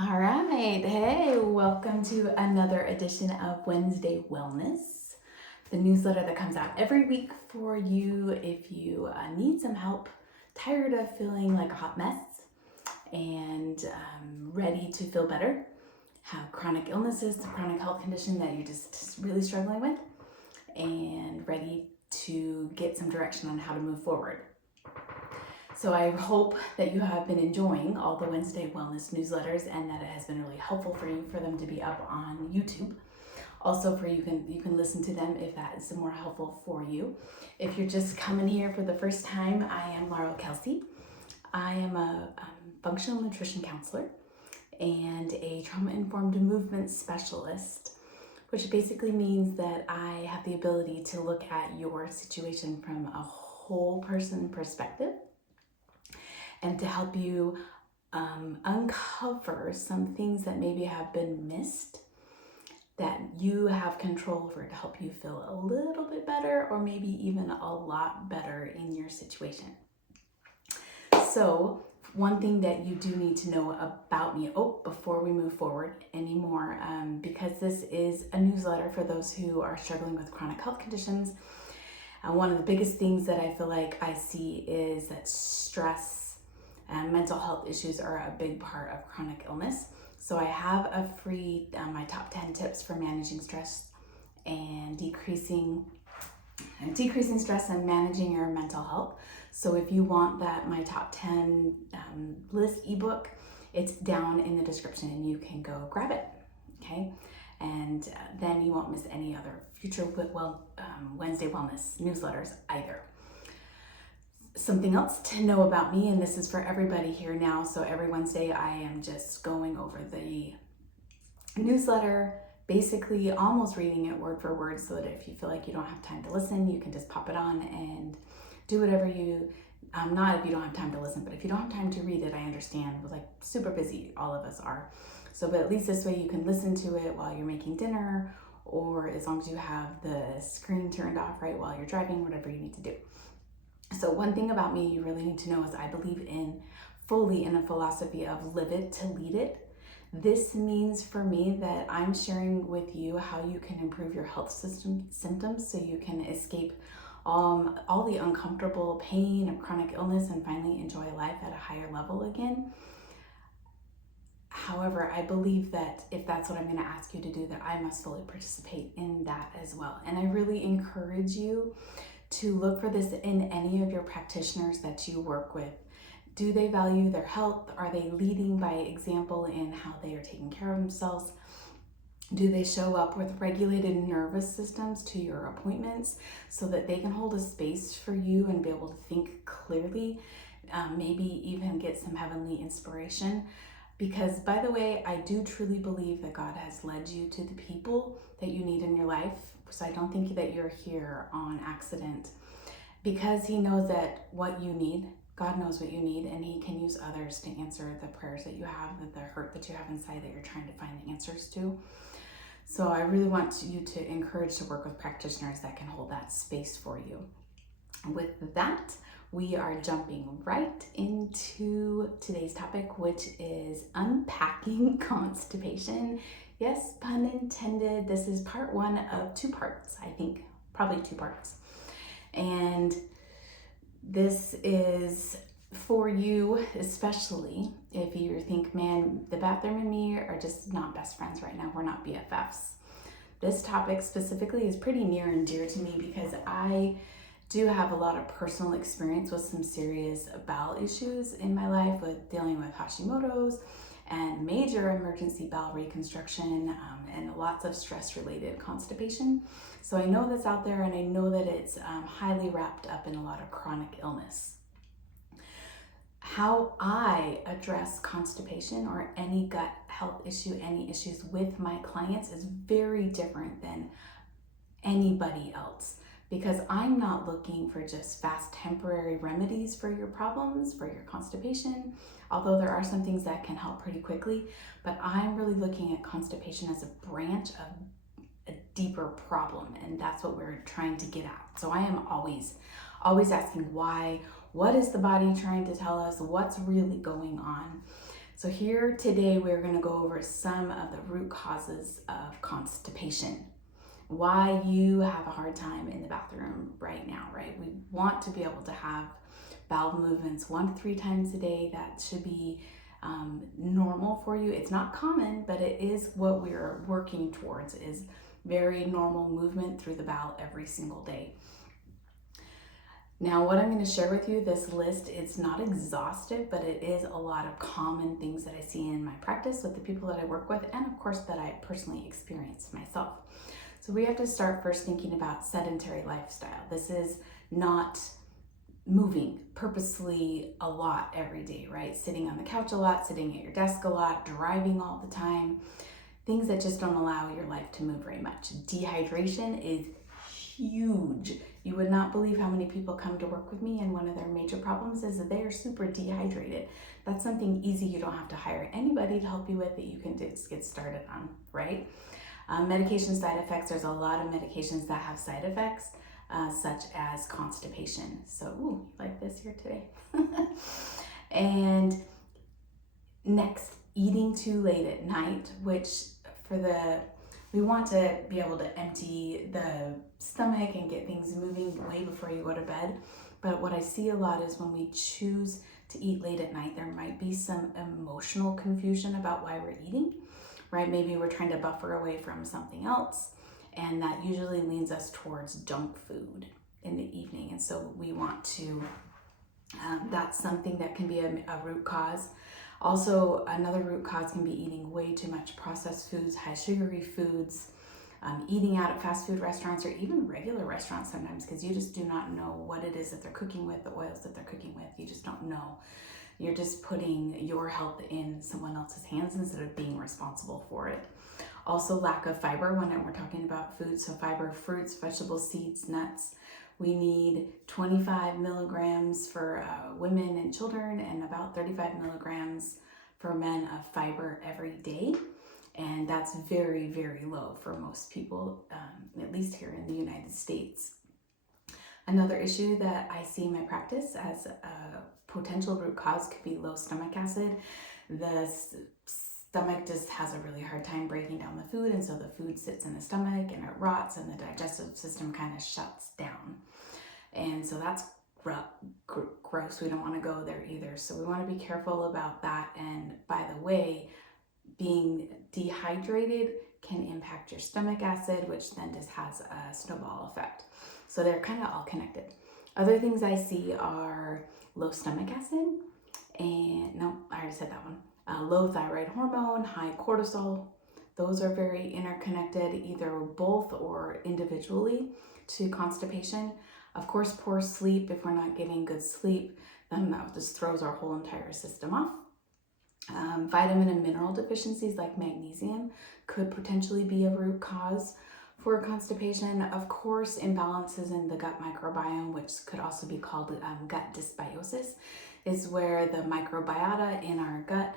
All right. Hey, welcome to another edition of Wednesday Wellness, the newsletter that comes out every week for you if you need some help, tired of feeling like a hot mess, and ready to feel better, have chronic illnesses, a chronic health condition that you're just really struggling with, and ready to get some direction on how to move forward. So I hope that you have been enjoying all the Wednesday Wellness newsletters and that it has been really helpful for you for them to be up on YouTube. Also, you can listen to them if that is more helpful for you. If you're just coming here for the first time, I am Laurel Kelsey. I am a functional nutrition counselor and a trauma-informed movement specialist, which basically means that I have the ability to look at your situation from a whole person perspective and to help you uncover some things that maybe have been missed that you have control over to help you feel a little bit better or maybe even a lot better in your situation. So one thing that you do need to know about me, before we move forward anymore, because this is a newsletter for those who are struggling with chronic health conditions, one of the biggest things that I feel like I see is that stress and mental health issues are a big part of chronic illness. So I have a free, my top 10 tips for managing stress and decreasing stress and managing your mental health. So if you want that, my top 10 list ebook, it's down in the description and you can go grab it, okay? And then you won't miss any other future Wednesday Wellness newsletters either. Something else to know about me, and this is for everybody here now, so every Wednesday I am just going over the newsletter, basically almost reading it word for word, so that if you feel like you don't have time to listen, you can just pop it on and do whatever you, not if you don't have time to listen, but if you don't have time to read it, I understand, like super busy, all of us are. So, but at least this way you can listen to it while you're making dinner, or as long as you have the screen turned off right while you're driving, whatever you need to do. So one thing about me you really need to know is I believe fully in the philosophy of live it to lead it. This means for me that I'm sharing with you how you can improve your health symptoms so you can escape all the uncomfortable pain of chronic illness and finally enjoy life at a higher level again. However, I believe that if that's what I'm going to ask you to do, that I must fully participate in that as well. And I really encourage you to look for this in any of your practitioners that you work with. Do they value their health? Are they leading by example in how they are taking care of themselves? Do they show up with regulated nervous systems to your appointments so that they can hold a space for you and be able to think clearly, maybe even get some heavenly inspiration? Because, by the way, I do truly believe that God has led you to the people that you need in your life. So I don't think that you're here on accident, because He knows that what you need, God knows what you need, and He can use others to answer the prayers that you have, the hurt that you have inside that you're trying to find the answers to. So I really want you to encourage to work with practitioners that can hold that space for you. With that, we are jumping right into today's topic, which is unpacking constipation. Yes, pun intended. This is part one of two parts, I think, probably two parts. And this is for you, especially if you think, man, the bathroom and me are just not best friends right now. We're not BFFs. This topic specifically is pretty near and dear to me because I do have a lot of personal experience with some serious bowel issues in my life, with dealing with Hashimoto's and major emergency bowel reconstruction, and lots of stress-related constipation. So I know that's out there, and I know that it's highly wrapped up in a lot of chronic illness. How I address constipation or any gut health issue, any issues with my clients is very different than anybody else, because I'm not looking for just fast temporary remedies for your problems, for your constipation, although there are some things that can help pretty quickly, but I'm really looking at constipation as a branch of a deeper problem, and that's what we're trying to get at. So I am always asking why, what is the body trying to tell us, what's really going on? So here today, we're going to go over some of the root causes of constipation. Why you have a hard time in the bathroom right now, right? We want to be able to have bowel movements 1 to 3 times a day. That should be normal for you. It's not common, but it is what we're working towards, is very normal movement through the bowel every single day. Now, what I'm going to share with you, this list, it's not exhaustive, but it is a lot of common things that I see in my practice with the people that I work with, and of course that I personally experienced myself. So we have to start first thinking about sedentary lifestyle. This is not moving purposely a lot every day, right? Sitting on the couch a lot, sitting at your desk a lot, driving all the time, things that just don't allow your life to move very much. Dehydration is huge. You would not believe how many people come to work with me, and one of their major problems is that they are super dehydrated. That's something easy. You don't have to hire anybody to help you with, that you can just get started on, right? Medication side effects. There's a lot of medications that have side effects, such as constipation. So, ooh, like this here today. And next, eating too late at night, which we want to be able to empty the stomach and get things moving way before you go to bed. But what I see a lot is when we choose to eat late at night, there might be some emotional confusion about why we're eating, right? Maybe we're trying to buffer away from something else, and that usually leans us towards junk food in the evening. And so we want to, that's something that can be a root cause. Also, another root cause can be eating way too much processed foods, high sugary foods, eating out at fast food restaurants or even regular restaurants sometimes, because you just do not know what it is that they're cooking with, the oils that they're cooking with. You just don't know. You're just putting your health in someone else's hands instead of being responsible for it. Also, lack of fiber when we're talking about food. So fiber, fruits, vegetables, seeds, nuts. We need 25 milligrams for women and children, and about 35 milligrams for men of fiber every day. And that's very, very low for most people, at least here in the United States. Another issue that I see in my practice as a potential root cause could be low stomach acid. The stomach just has a really hard time breaking down the food, and so the food sits in the stomach and it rots, and the digestive system kind of shuts down. And so that's gross. We don't want to go there either. So we want to be careful about that. And by the way, being dehydrated can impact your stomach acid, which then just has a snowball effect. So they're kind of all connected. Other things I see are low stomach acid, and no, I already said that one. Low thyroid hormone, high cortisol. Those are very interconnected, either both or individually, to constipation. Of course, poor sleep. If we're not getting good sleep, then that just throws our whole entire system off. Vitamin and mineral deficiencies like magnesium could potentially be a root cause for constipation. Of course, imbalances in the gut microbiome, which could also be called gut dysbiosis, is where the microbiota in our gut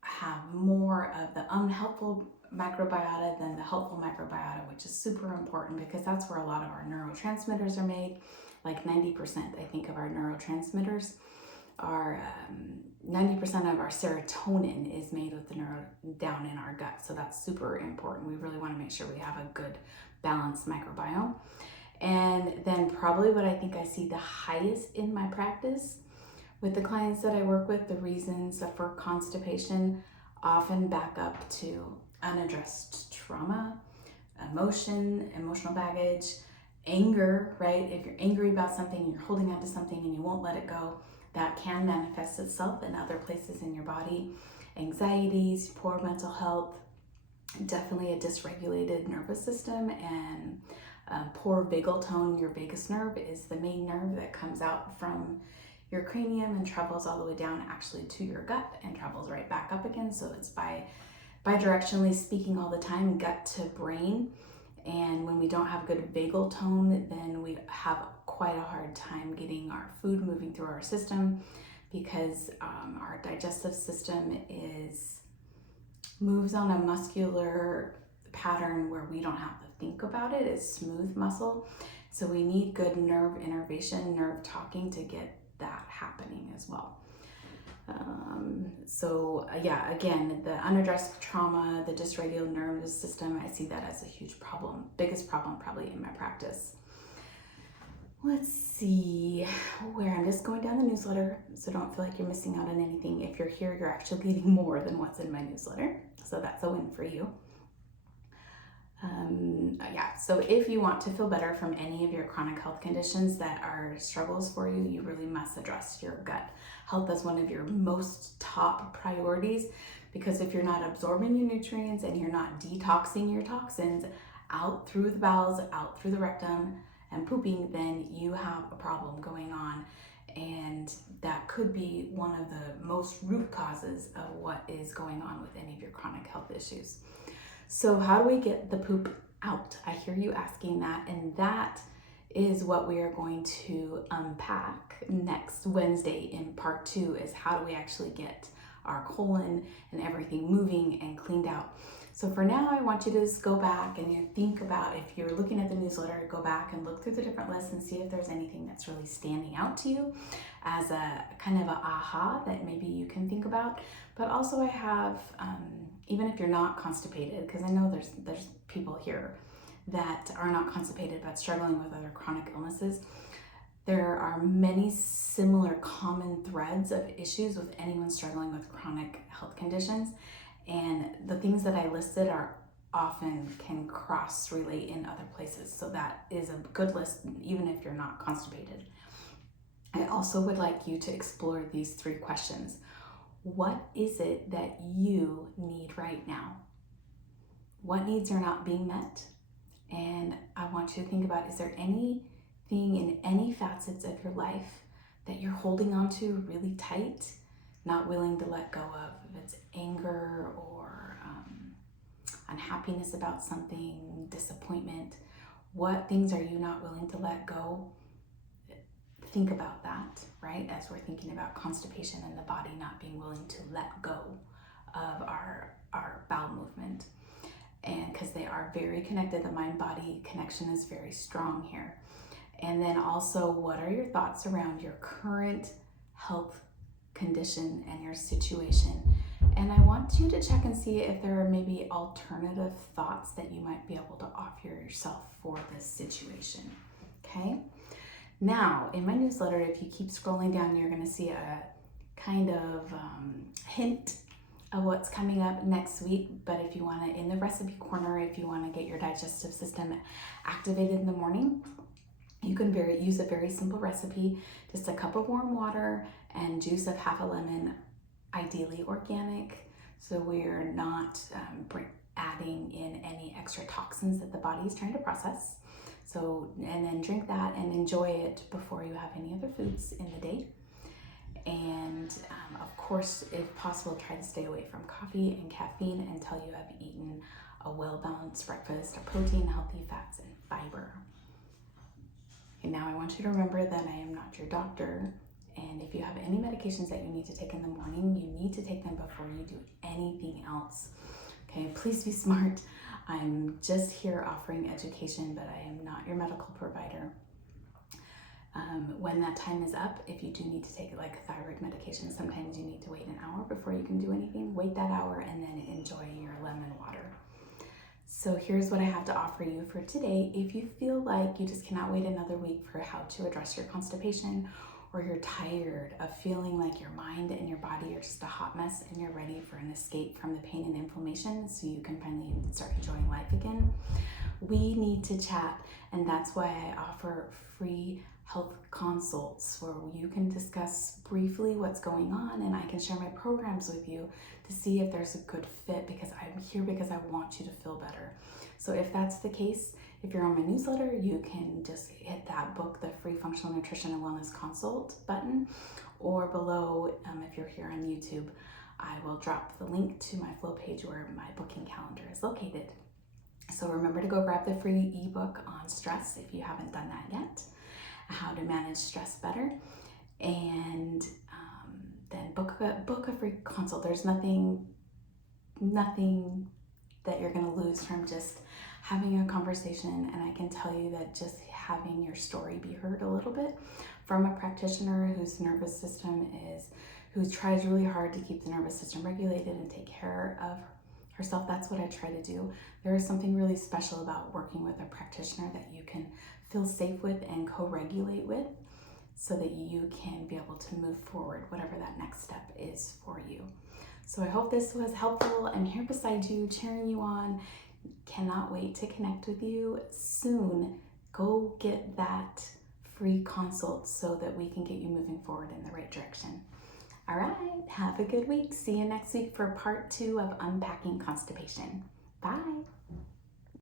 have more of the unhelpful microbiota than the helpful microbiota, which is super important because that's where a lot of our neurotransmitters are made. Like 90%, I think, of our neurotransmitters are 90% of our serotonin is made with the down in our gut. So that's super important. We really want to make sure we have a good balanced microbiome. And then probably what I think I see the highest in my practice with the clients that I work with, the reasons for constipation often back up to unaddressed trauma, emotional baggage, anger, right? If you're angry about something, you're holding on to something and you won't let it go, that can manifest itself in other places in your body. Anxieties, poor mental health, definitely a dysregulated nervous system, and poor vagal tone. Your vagus nerve is the main nerve that comes out from your cranium and travels all the way down actually to your gut and travels right back up again. So it's bidirectionally speaking all the time, gut to brain. And when we don't have good vagal tone, then we have quite a hard time getting our food moving through our system, because our digestive system moves on a muscular pattern where we don't have to think about it. It's smooth muscle. So we need good nerve innervation, nerve talking to get that happening as well. Yeah, again, the unaddressed trauma, the dysregulated nervous system, I see that as a huge problem, biggest problem probably in my practice. Let's see where I'm just going down the newsletter, so don't feel like you're missing out on anything. If you're here, you're actually getting more than what's in my newsletter, so that's a win for you. So if you want to feel better from any of your chronic health conditions that are struggles for you, you really must address your gut health as one of your most top priorities, because if you're not absorbing your nutrients and you're not detoxing your toxins out through the bowels, out through the rectum, and pooping, then you have a problem going on. And that could be one of the most root causes of what is going on with any of your chronic health issues. So how do we get the poop out? I hear you asking that, and that is what we are going to unpack next Wednesday in part 2, is how do we actually get our colon and everything moving and cleaned out. So for now, I want you to just go back and think about, if you're looking at the newsletter, go back and look through the different lists and see if there's anything that's really standing out to you as a kind of a aha that maybe you can think about. But also I have, even if you're not constipated, because I know there's people here that are not constipated but struggling with other chronic illnesses, there are many similar common threads of issues with anyone struggling with chronic health conditions. And the things that I listed are often can cross-relate in other places. So that is a good list, even if you're not constipated. I also would like you to explore these 3 questions. What is it that you need right now? What needs are not being met? And I want you to think about, is there anything in any facets of your life that you're holding on to really tight, not willing to let go of? If it's anger or unhappiness about something, disappointment, what things are you not willing to let go? Think about that, right? As we're thinking about constipation and the body not being willing to let go of our bowel movement. And because they are very connected, the mind-body connection is very strong here. And then also, what are your thoughts around your current health condition and your situation? And I want you to check and see if there are maybe alternative thoughts that you might be able to offer yourself for this situation, okay? Now, in my newsletter, if you keep scrolling down, you're gonna see a kind of hint of what's coming up next week. But if you wanna, in the recipe corner, if you wanna get your digestive system activated in the morning, you can use a very simple recipe, just a cup of warm water and juice of half a lemon, ideally organic, so we're not adding in any extra toxins that the body is trying to process. So, and then drink that and enjoy it before you have any other foods in the day. And of course, if possible, try to stay away from coffee and caffeine until you have eaten a well-balanced breakfast of protein, healthy fats, and fiber. And now I want you to remember that I am not your doctor. And if you have any medications that you need to take in the morning, you need to take them before you do anything else. Okay, please be smart. I'm just here offering education, but I am not your medical provider. When that time is up, if you do need to take like thyroid medication, sometimes you need to wait an hour before you can do anything. Wait that hour and then enjoy your lemon water. So here's what I have to offer you for today. If you feel like you just cannot wait another week for how to address your constipation, or you're tired of feeling like your mind and your body are just a hot mess and you're ready for an escape from the pain and inflammation so you can finally start enjoying life again, we need to chat. And that's why I offer free health consults where you can discuss briefly what's going on, and I can share my programs with you to see if there's a good fit, because I'm here because I want you to feel better. So if that's the case, if you're on my newsletter, you can just hit that book, the free functional nutrition and wellness consult button, or below, if you're here on YouTube, I will drop the link to my flow page where my booking calendar is located. So remember to go grab the free ebook on stress if you haven't done that yet, how to manage stress better, and then book a free consult. There's nothing that you're going to lose from just having a conversation. And I can tell you that just having your story be heard a little bit from a practitioner whose nervous system is, who tries really hard to keep the nervous system regulated and take care of herself. That's what I try to do. There is something really special about working with a practitioner that you can feel safe with and co-regulate with, so that you can be able to move forward, whatever that next step is for you. So I hope this was helpful. I'm here beside you, cheering you on. Cannot wait to connect with you soon. Go get that free consult so that we can get you moving forward in the right direction. All right, have a good week. See you next week for part 2 of Unpacking Constipation. Bye.